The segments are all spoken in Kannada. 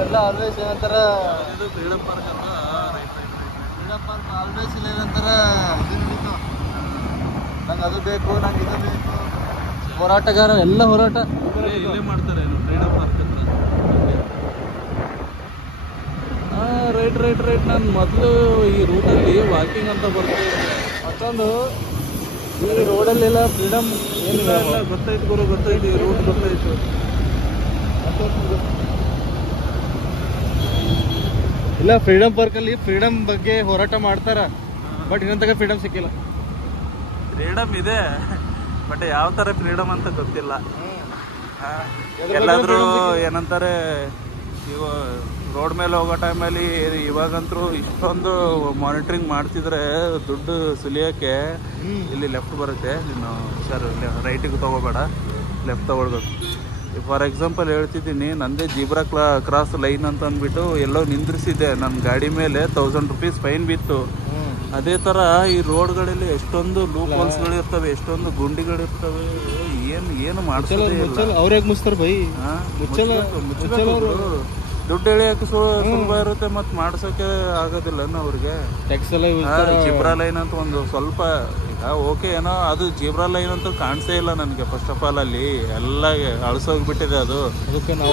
ಇಲ್ಲೆಲ್ಲ ಆಲ್ವೇಸ್ ಏನಂತಾರ ಫ್ರೀಡಮ್ ಪಾರ್ಕ್ ಅಂತ. ಫ್ರೀಡಮ್ ಪಾರ್ಕ್ ಆಲ್ವೇಸ್ ಇಲ್ಲ ಏನಂತಾರ ಇದು ನಡೀತು, ನಂಗೆ ಅದು ಬೇಕು, ನಂಗೆ ಇದು ಬೇಕು. ಹೋರಾಟಗಾರ ಎಲ್ಲ ಹೋರಾಟ ಇಲ್ಲೇ ಮಾಡ್ತಾರೆ ಫ್ರೀಡಮ್ ಪಾರ್ಕ್ ಹತ್ರ. Right right right. ನಾನು ಮೊದಲು ಈ ರೂಟಲ್ಲಿ ವಾಕಿಂಗ್ ಅಂತ ಬರ್ತಾ ಇದ್ದೆ. ಮತ್ತೊಂದು ಈ ರೋಡಲ್ಲೆಲ್ಲ ಫ್ರೀಡಮ್ ಏನಿಲ್ಲ ಇಲ್ಲ, ಗೊತ್ತಾಯ್ತು ಗುರು, ಗೊತ್ತಾಯ್ತು, ಈ ರೂಟ್ ಗೊತ್ತಾಯ್ತು. ಇಲ್ಲ, ಫ್ರೀಡಮ್ ಪಾರ್ಕಲ್ಲಿ ಫ್ರೀಡಮ್ ಬಗ್ಗೆ ಹೋರಾಟ ಮಾಡ್ತಾರ, ಬಟ್ ಇನ್ನೊಂದಾಗ ಫ್ರೀಡಮ್ ಸಿಕ್ಕಿಲ್ಲ. ಫ್ರೀಡಮ್ ಇದೆ, ಬಟ್ ಯಾವ ಥರ ಫ್ರೀಡಮ್ ಅಂತ ಗೊತ್ತಿಲ್ಲ. ಎಲ್ಲಾದರೂ ಏನಂತಾರೆ, ಇವ ರೋಡ್ ಮೇಲೆ ಹೋಗೋ ಟೈಮಲ್ಲಿ ಇವಾಗಂತೂ ಇಷ್ಟೊಂದು ಮಾನಿಟ್ರಿಂಗ್ ಮಾಡ್ತಿದ್ರೆ ದುಡ್ಡು ಸುಲಿಯೋಕ್ಕೆ. ಇಲ್ಲಿ ಲೆಫ್ಟ್ ಬರುತ್ತೆ, ನೀನು ಸರ್ ರೈಟಿಗೆ ತೊಗೋಬೇಡ, ಲೆಫ್ಟ್ ತೊಗೊಳ್ಬೇಕು. ಫಾರ್ ಎಕ್ಸಾಂಪಲ್ ಹೇಳ್ತಿದ್ದೀನಿ, ನಂದೇ ಜೀಬ್ರಾ ಕ್ರಾಸ್ ಲೈನ್ ಅಂತ ಅಂದ್ಬಿಟ್ಟು ಎಲ್ಲೋ ನಿಂದ್ರಿಸಿದ್ದೆ, ನನ್ನ ಗಾಡಿ ಮೇಲೆ 1000 ರೂಪೀಸ್ ಫೈನ್ ಬಿತ್ತು. ಅದೇ ಥರ ಈ ರೋಡ್ಗಳಲ್ಲಿ ಎಷ್ಟೊಂದು ಲೂಪ್ ಹೋಲ್ಸ್ಗಳಿರ್ತವೆ, ಎಷ್ಟೊಂದು ಗುಂಡಿಗಳಿರ್ತವೆ, ಏನು ಮಾಡ್ಸೋದೇ ಇಲ್ಲ. ಅವ್ರಿಗೆ ಮುಚ್ತಾರ ಬೈ, ದುಡ್ಡು ಎಳಿಯಕ್ಕೆ ಸುಲಭ ಇರುತ್ತೆ, ಮತ್ತೆ ಮಾಡ್ಸೋಕೆ ಆಗೋದಿಲ್ಲ ಅವ್ರಿಗೆ. ಟ್ಯಾಕ್ಸ್ ಎಲ್ಲ ಜಿಬ್ರಾ ಲೈನ್ ಅಂತ ಒಂದು ಸ್ವಲ್ಪ ಈಗ ಓಕೆ ಏನೋ, ಅದು ಜಿಬ್ರಾ ಲೈನ್ ಅಂತೂ ಕಾಣಿಸೇ ಇಲ್ಲ ನನಗೆ. ಫಸ್ಟ್ ಆಫ್ ಆಲ್ ಅಲ್ಲಿ ಎಲ್ಲ ಅಳಿಸೋಗ್ಬಿಟ್ಟಿದೆ ಅದು.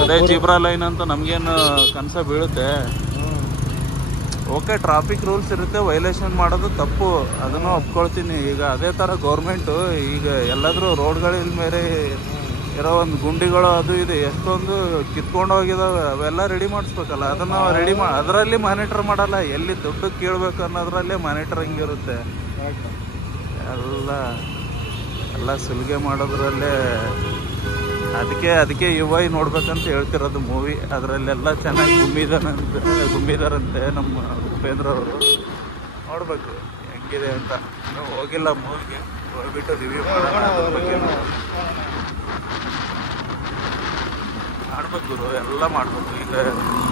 ಅದೇ ಜಿಬ್ರಾ ಲೈನ್ ಅಂತ ನಮ್ಗೇನು ಕನಸ ಬೀಳುತ್ತೆ. ಓಕೆ, ಟ್ರಾಫಿಕ್ ರೂಲ್ಸ್ ಇರುತ್ತೆ, ವೈಲೇಷನ್ ಮಾಡೋದು ತಪ್ಪು, ಅದನ್ನು ಒಪ್ಕೊಳ್ತೀನಿ. ಈಗ ಅದೇ ಥರ ಗೌರ್ಮೆಂಟು ಈಗ ಎಲ್ಲಾದರೂ ರೋಡ್ಗಳ ಮೇಲೆ ಇರೋ ಒಂದು ಗುಂಡಿಗಳು ಅದು ಇದೆ, ಎಷ್ಟೊಂದು ಕಿತ್ಕೊಂಡು ಹೋಗಿದಾವೆ, ಅವೆಲ್ಲ ರೆಡಿ ಮಾಡಿಸ್ಬೇಕಲ್ಲ. ಅದನ್ನು ಅದರಲ್ಲಿ ಮಾನಿಟರ್ ಮಾಡಲ್ಲ, ಎಲ್ಲಿ ದುಡ್ಡು ಕೇಳಬೇಕು ಅನ್ನೋದ್ರಲ್ಲೇ ಮಾನಿಟರಿಂಗ್ ಇರುತ್ತೆ. ಎಲ್ಲ ಸುಲಿಗೆ ಮಾಡೋದ್ರಲ್ಲೇ. ಅದಕ್ಕೆ ಯುವೈ ನೋಡ್ಬೇಕಂತ ಹೇಳ್ತಿರೋದು ಮೂವಿ. ಅದರಲ್ಲೆಲ್ಲ ಚೆನ್ನಾಗಿ ಗುಮ್ಮಿದಾರಂತೆ ನಮ್ಮ ಉಪೇಂದ್ರ ಅವರು. ನೋಡ್ಬೇಕು ಹೆಂಗಿದೆ ಅಂತ. ಇನ್ನೂ ಹೋಗಿಲ್ಲ ಮೂವಿಗೆ, ಹೋಗ್ಬಿಟ್ಟು ರಿವ್ಯೂ ಮಾಡ್ಬೇಕು ಗುರು, ಎಲ್ಲ ಮಾಡ್ಬೇಕು. ಈಗ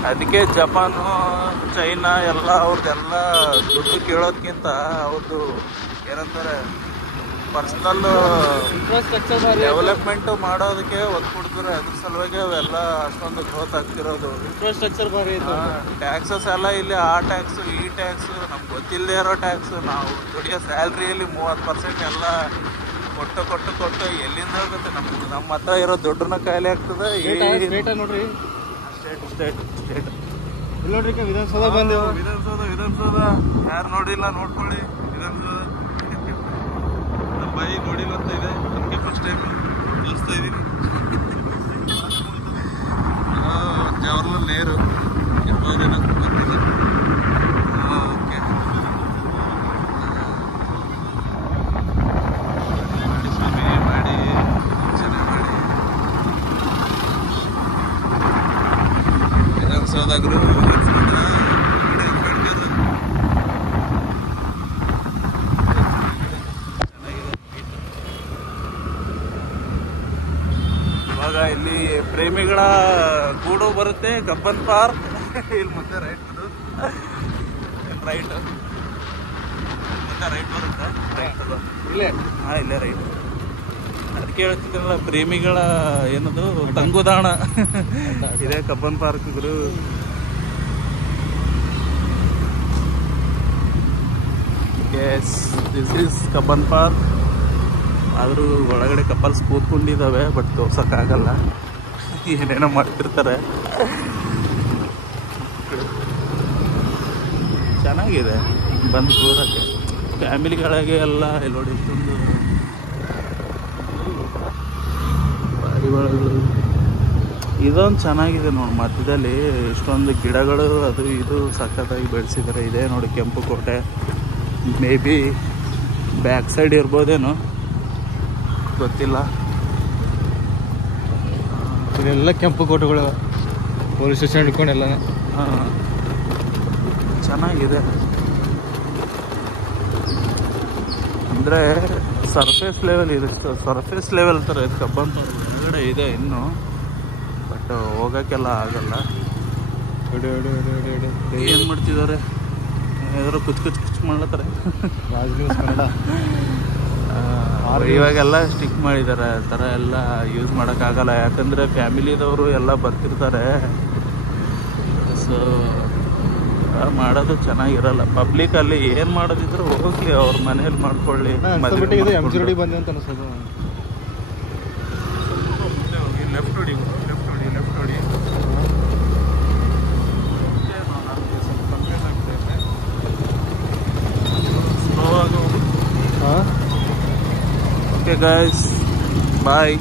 ಅದಕ್ಕೆ ಜಪಾನು, ಚೈನಾ ಎಲ್ಲ ಅವ್ರದ್ದೆಲ್ಲ ದುಡ್ಡು ಕೇಳೋದ್ಕಿಂತ ಅವ್ರದ್ದು ಏನಂತಾರೆ ಪರ್ಸನಲ್ ಇನ್ಫ್ರಾಸ್ಟ್ರಕ್ಚರ್ ಡೆವಲಪ್ಮೆಂಟ್ ಮಾಡೋದಕ್ಕೆ ಒತ್ತು ಕೊಡ್ತಾರೆ. ಅದ್ರ ಸಲುವಾಗಿ ಅವೆಲ್ಲ ಅಷ್ಟೊಂದು ಗ್ರೋತ್ ಆಗ್ತಿರೋದು. ಇನ್ಫ್ರಾಸ್ಟ್ರಕ್ಚರ್ ಬಾರಿ ಟ್ಯಾಕ್ಸಸ್ ಎಲ್ಲ ಇಲ್ಲಿ ಆ ಟ್ಯಾಕ್ಸು ಈ ಟ್ಯಾಕ್ಸು, ನಮ್ಗೆ ಗೊತ್ತಿಲ್ಲದೆ ಇರೋ ಟ್ಯಾಕ್ಸು. ನಾವು ದುಡಿಯೋ ಸ್ಯಾಲ್ರಿಯಲ್ಲಿ 30% ಎಲ್ಲ ಕೊಟ್ಟು ಎಲ್ಲಿಂದ ಹೋಗುತ್ತೆ? ನಮ್ಮ ಹತ್ರ ಇರೋ ದುಡ್ಡನ್ನ ಕಾಯಿಲೆ ಆಗ್ತದೆ. ನೋಡ್ರಿ, ಸ್ಟೇಟ್ ಇಲ್ಲಿ ನೋಡ್ರಿ, ವಿಧಾನಸೌಧ ಬಂದೇವು. ವಿಧಾನಸೌಧ ಯಾರು ನೋಡಿಲ್ಲ ನೋಡ್ಕೊಳ್ಳಿ. ವಿಧಾನಸೌಧ ನಮ್ಮ ಬಾಯಿ ನೋಡಿಲ್ಲ ಅಂತ ಇದೆ, ನಮಗೆ ಫಸ್ಟ್ ಟೈಮ್ ತೋರಿಸ್ತಾ ಇದ್ದೀನಿ. ಜವಾಹರ್ಲಾಲ್ ನೆಹರು ಇರ್ಬೋದೇನೋ ಗೊತ್ತಿಲ್ಲ. ಓಕೆ, ಮಾಡಿ ಸ್ವಾಮಿ, ಮಾಡಿ ಚೆನ್ನಾಗಿ ಮಾಡಿ. ವಿಧಾನಸೌಧಾಗ್ರು ಇವಾಗ ಇಲ್ಲಿ ಪ್ರೇಮಿಗಳ ಗೂಡು ಬರುತ್ತೆ, ಕಬ್ಬನ್ ಪಾರ್ಕ್. ಇಲ್ಲಿ ಮುಂದೆ ರೈಟ್ ಮುಂದೆ ರೈಟ್ ಬರುತ್ತೆ, ಇಲ್ಲೇ ಇಲ್ಲೇ ರೈಟ್. ಅದಕ್ಕೆ ಹೇಳ್ತಿದ್ರಲ್ಲ, ಪ್ರೇಮಿಗಳ ಏನದು ತಂಗುದಾಣ ಇದೇ ಕಬ್ಬನ್ ಪಾರ್ಕ್ ಗುರು. Yes, this is Cubbon Park. ಆದರೂ ಒಳಗಡೆ ಕಪಲ್ಸ್ ಕೂತ್ಕೊಂಡಿದ್ದಾವೆ, ಬಟ್ ತೋರ್ಸೋಕ್ಕಾಗಲ್ಲ, ಏನೇನೋ ಮಾಡ್ತಿರ್ತಾರೆ. ಚೆನ್ನಾಗಿದೆ ಬಂದು ಕೂರಕ್ಕೆ ಫ್ಯಾಮಿಲಿಗಳಿಗೆ ಎಲ್ಲ. ಇಲ್ಲಿ ನೋಡಿ ಇಷ್ಟೊಂದು ಪಾರಿವಾಳಗಳು. ಇದೊಂದು ಚೆನ್ನಾಗಿದೆ ನೋಡಿ, ಮಧ್ಯದಲ್ಲಿ ಇಷ್ಟೊಂದು ಗಿಡಗಳು ಅದು ಇದು ಸಖತ್ತಾಗಿ ಬೆಳೆಸಿದ್ದಾರೆ. ಇದೆ ನೋಡಿ ಕೆಂಪು ಕೋಟೆ, ಮೇ ಬಿ ಬ್ಯಾಕ್ ಸೈಡ್ ಇರ್ಬೋದೇನೋ, ಗೊತ್ತಿಲ್ಲ. ಇದೆಲ್ಲ ಕೆಂಪು ಕೋಟೆಗಳು, ಪೊಲೀಸ್ ಸ್ಟೇಷನ್ ಹಿಡ್ಕೊಂಡೆಲ್ಲ. ಚೆನ್ನಾಗಿದೆ ಅಂದರೆ ಸರ್ಫೇಸ್ ಲೆವೆಲ್ ಇದೆ, ಸರ್ಫೇಸ್ ಲೆವೆಲ್ ಥರ ಇದೆ. ಕಬ್ಬನ್ ಪಾರ್ಕ್ ಹೊರಗಡೆ ಇದೆ ಇನ್ನೂ, ಬಟ್ ಹೋಗೋಕ್ಕೆಲ್ಲ ಆಗಲ್ಲ. ಏನು ಮಾಡ್ತಿದ್ದಾರೆ? ಏನಾದರೂ ಕುಚ್ ಮಾಡ್ಲತ್ತಾರೆ. ಇವಾಗೆಲ್ಲ ಸ್ಟಿಕ್ ಮಾಡಿದ್ದಾರೆ, ಆ ಥರ ಎಲ್ಲ ಯೂಸ್ ಮಾಡೋಕ್ಕಾಗಲ್ಲ. ಯಾಕಂದರೆ ಫ್ಯಾಮಿಲಿದವರು ಎಲ್ಲ ಬರ್ತಿರ್ತಾರೆ, ಸೊ ಮಾಡೋದು ಚೆನ್ನಾಗಿರಲ್ಲ. ಪಬ್ಲಿಕಲ್ಲಿ ಏನು ಮಾಡೋದಿದ್ರು ಹೋಗಿ ಅವ್ರ ಮನೇಲಿ ಮಾಡ್ಕೊಳ್ಳಿ. MCRD ಬಂದೆ ಅಂತ ಅನಿಸೋದು. ಲೆಫ್ಟ್ ಹೊಡಿ, ಲೆಫ್ಟ್ ಹೊಡಿ, ಲೆಫ್ಟ್ ಹೊಡಿ. ಸ್ಲೋ ಆಗಿ. ಓಕೆ ಗಾಯ್ಸ್, ಬಾಯ್.